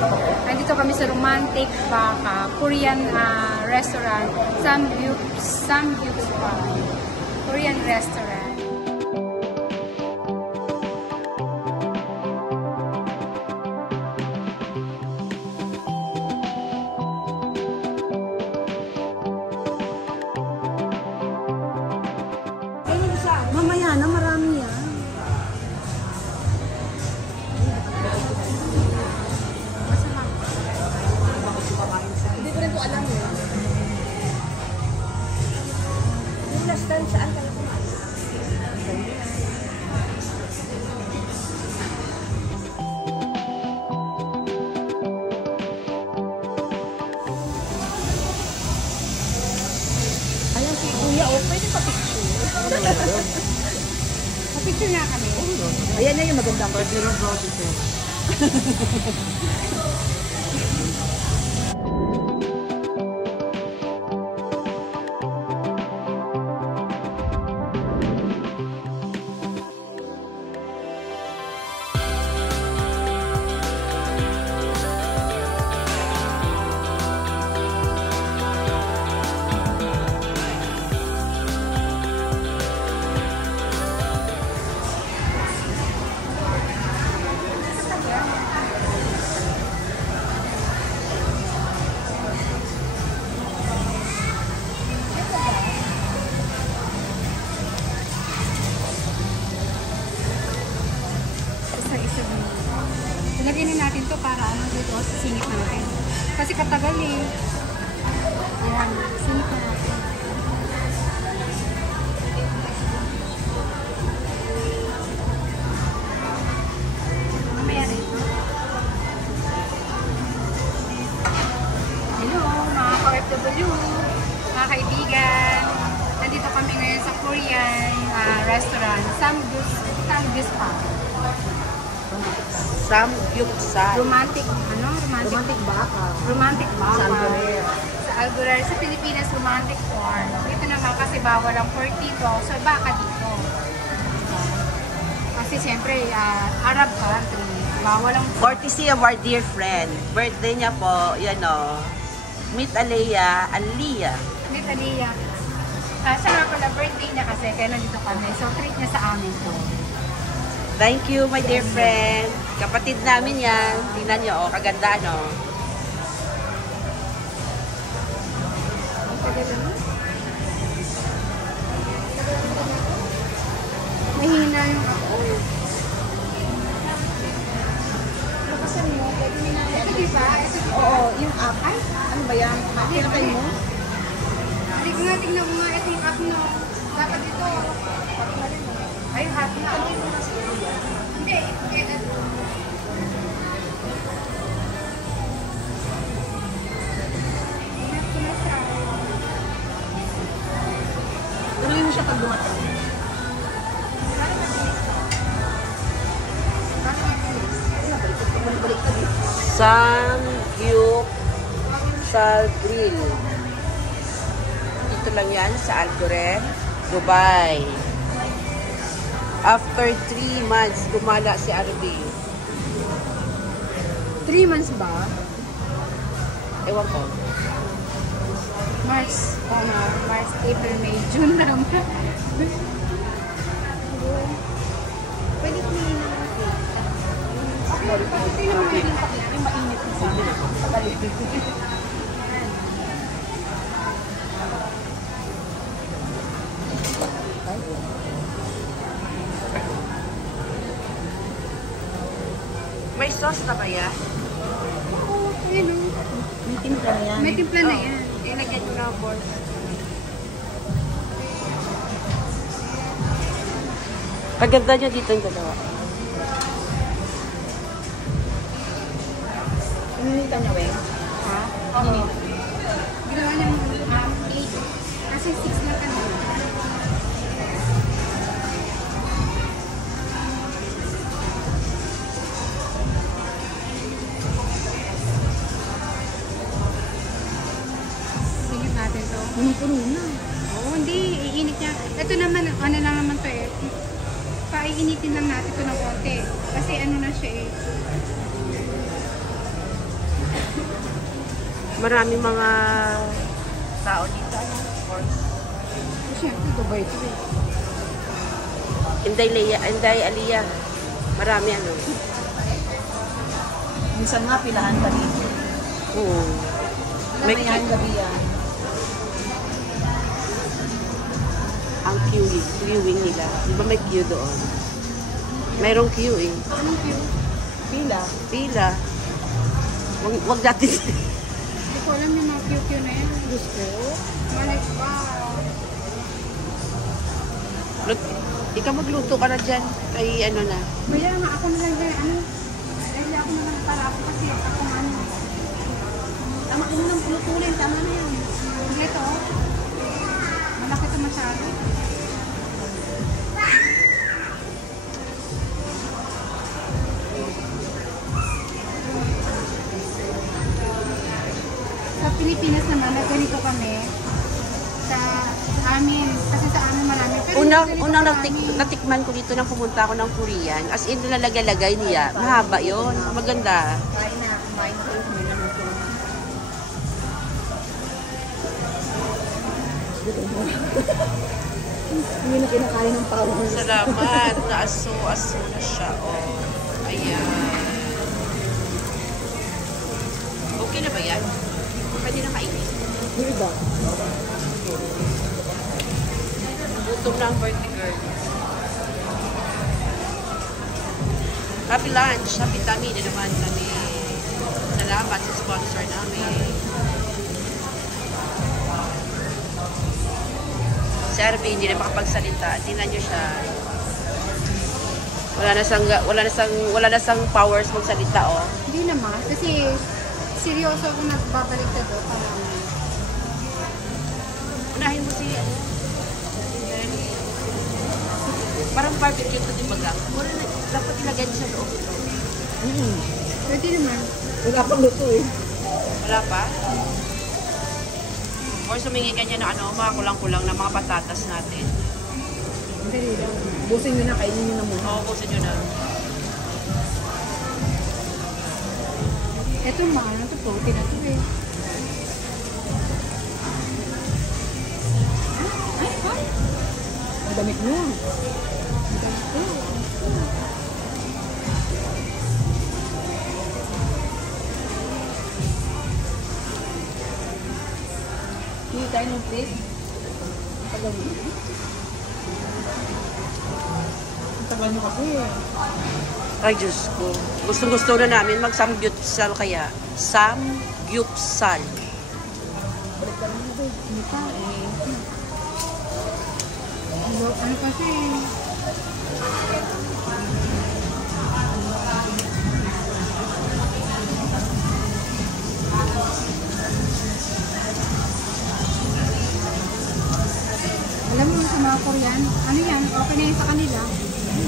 Nandito kami sa Romantic Baka, Korean restaurant, Samgyup Spa. Korean restaurant. Mamaya na, marami yan. Hindi ko rin po alam eh. Yung last time, saan ka na kumain? Ayan si Kuya, oh, pwede pa picture. Picture nga kami. Ayan na yung magandang picture. Ilagay na natin to para ano dito sa singit natin. Kasi katagal eh. Ayan, singit na natin. Mamaya rin. Hello mga ka-OFW, mga kaibigan. Nandito kami ngayon sa Korean restaurant, Samgyup Spa. Samgyupsal. Romantic Baka. Romantic Baka. Sa Algorer. Sa Algorer. Sa Pilipinas, Romantic Farm. Dito naman kasi bawal ang pork dito. So, baka dito. Kasi siyempre, Arab country. Bawal ang pork. Courtesy of our dear friend. Birthday niya po, yan o. Meet Aliyah. Meet Aliyah. Siya nga pala, birthday niya kasi. Kaya nandito kami. So, treat niya sa amin to. Thank you, my dear friend. Kapatid namin yan. Tingnan niyo, oh, kaganda, no? Mahina yung ako. Lakasan mo. Ito diba? Oo, yung app. Ay, ano ba yan? Kinakay mo? Tignan mo nga. Ito yung app no. Dapat ito. Ay, hot na. Hindi. Tuloy mo siya pag dumating. Samgyupsal Grill. Dito lang yan sa Algorer, Dubai. After 3 months, gumala si Arby. 3 months ba? Ewan ko. March, March, April, May, June na naman. Pwede ko na yun naman. Pwede naman yun yung mainit sa amin. Pagalit. May sauce na ba yan? Oo, ayun o. May timpla na yan. May timpla na yan. Ilagyan ko na board. Kaganda niya dito yung dalawa. Inunita niya, Weng? Ha? Oo. Ginawa niya 8. Kasi 6 na kanina. Singit natin to. Puno-puno na. Oo, hindi. Iinit niya. Ito naman, ano lang naman to eh. Paiinitin lang natin to ng konti. Kasi ano na siya eh. Marami mga tao dito. Of course. Siyempre, Dubai ito eh. Inday Aliyah. Marami ano. Minsan nga, pilahan ka dito. Oo. May Mamayang gabi yan. ang queuing nila. Di ba may queue doon? Mayroong queue eh. Anong queue? Pila. Pila. Wag natin. Hindi ko alam yung mga queue na yan. Gusto. Malik pa. Ikaw magluto ka na dyan. Kay ano na. Maya nga ako na lang dyan. Ano? Dahil ako na lang para ako kasi ako ano. Tama ko nang pulutunin. Tama na yan. Hindi ito. Malaki ito masyado. Sa Pilipinas naman, na ganito kami. Sa amin. Kasi sa amin marami. Pero Unang ganito marami. natikman ko dito nang pumunta ako ng Korean. As in, nilalagay niya. Mahaba yun. Maganda. Kain na. Kumain ko. May nanuto. Hindi na kinakain ng pawang. Salamat. Naaso-aso na siya. Oh. Ayan. Okay na ba yan? Pwede na kainin. Hindi ba? Gutom na ang birthday girl. Happy lunch. Happy tummy na naman kami. Salamat sa sponsor namin. Si Arby hindi na makapagsalita. Tingnan niyo siya. Wala na sang powers magsalita, oh. Hindi naman. Kasi seryoso ako nagbabalik sa do. Unahin mo si ano. Parang barbecue to, di ba gang? Wala na, dapat ilagay niyo sa loob. Pwede naman. Wala pang luto eh. Wala pa? Or sumingi ka niya na ano, mga kulang-kulang na mga patatas natin. Dali lang. Busin nyo na, kainin nyo na muna. Oo, kusin nyo na. Ito ma, ano to? Protein na to eh. Ay! Ang damit nyo. Hindi tayo ng plate. Tagal mo. Ang tagal nyo kasi eh. Ay, Diyos ko. Gustong-gusto na namin mag-samgyupsal kaya. Samgyupsal. Balik ka rin ito. Ano pa? Ano kasi? Alam mo sa mga Korean, ano yan? Okay na yan sa kanila.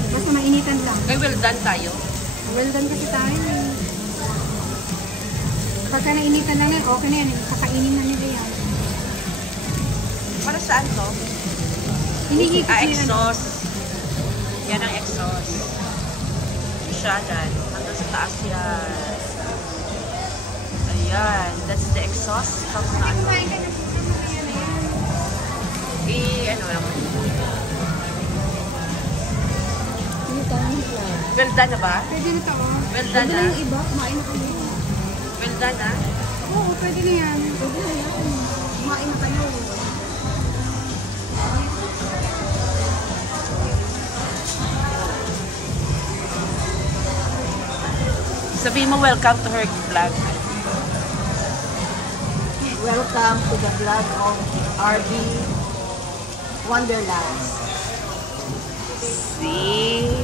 Basta mainitan lang. Kay well done tayo. Well done kasi tayo eh. Pagka nainitan lang yan, okay na yan. Kakainin na nila yan. Para saan to? Hinihigit nila. Exhaust. Yan ang exhaust. Siya dyan. Hanggang sa taas yan. Ayan. That's the exhaust. Sa mga ano. Kumain ka na po sa mga yan na yan. Ano lang. Hindi tayo ng plate. Well done na ba? Pwede na to oh. Well Pwede done na na? yung iba, kumain na kami. Well done na? Oo, pwede na yan. Pwede na yan. Kumain na kayo. Sabihin mo welcome to her vlog. Welcome to the vlog of RB Wonderlands. See?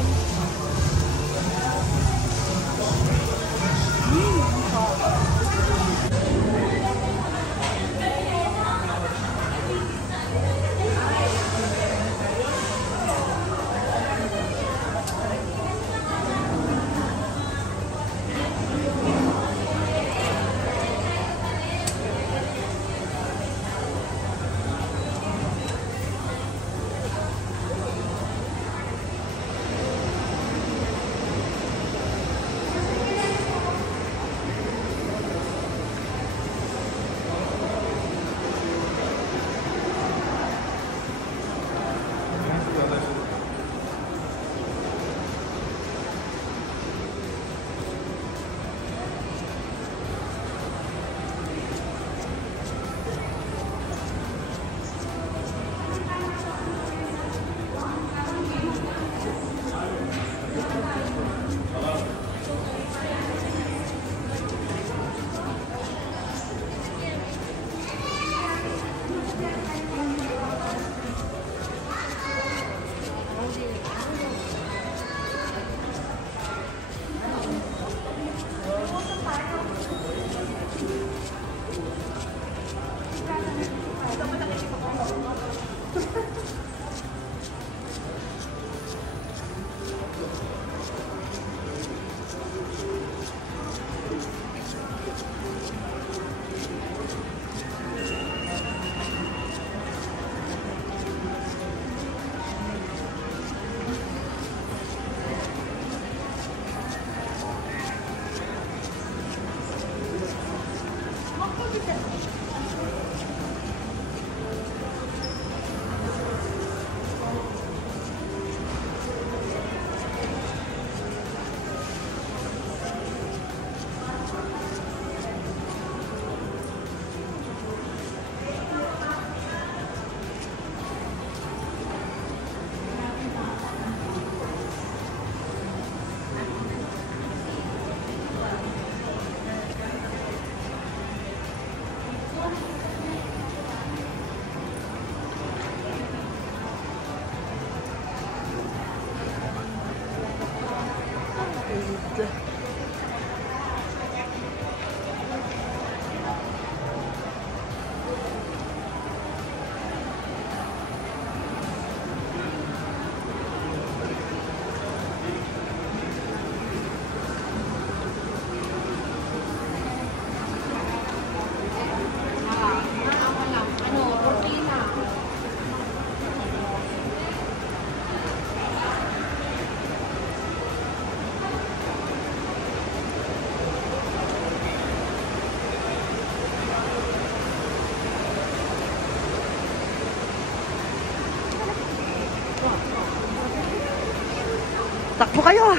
Takbo kayo.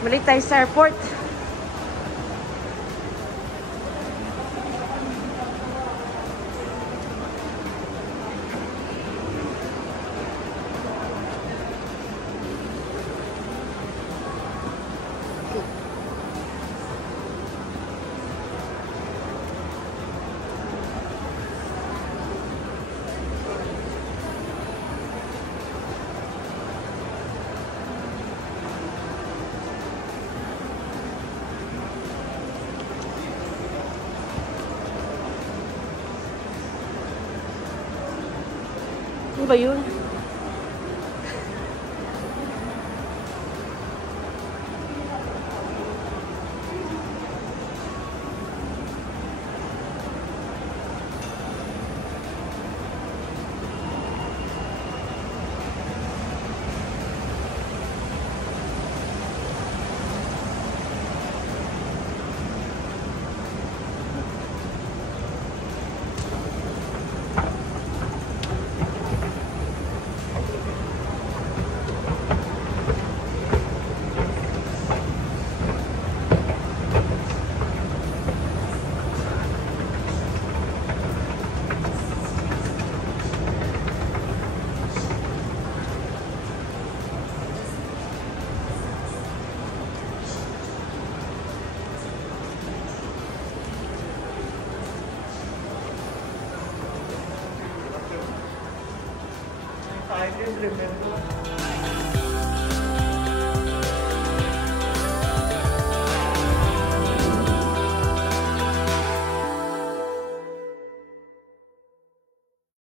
Balik tayo sa airport. Ano ba yun? I didn't remember.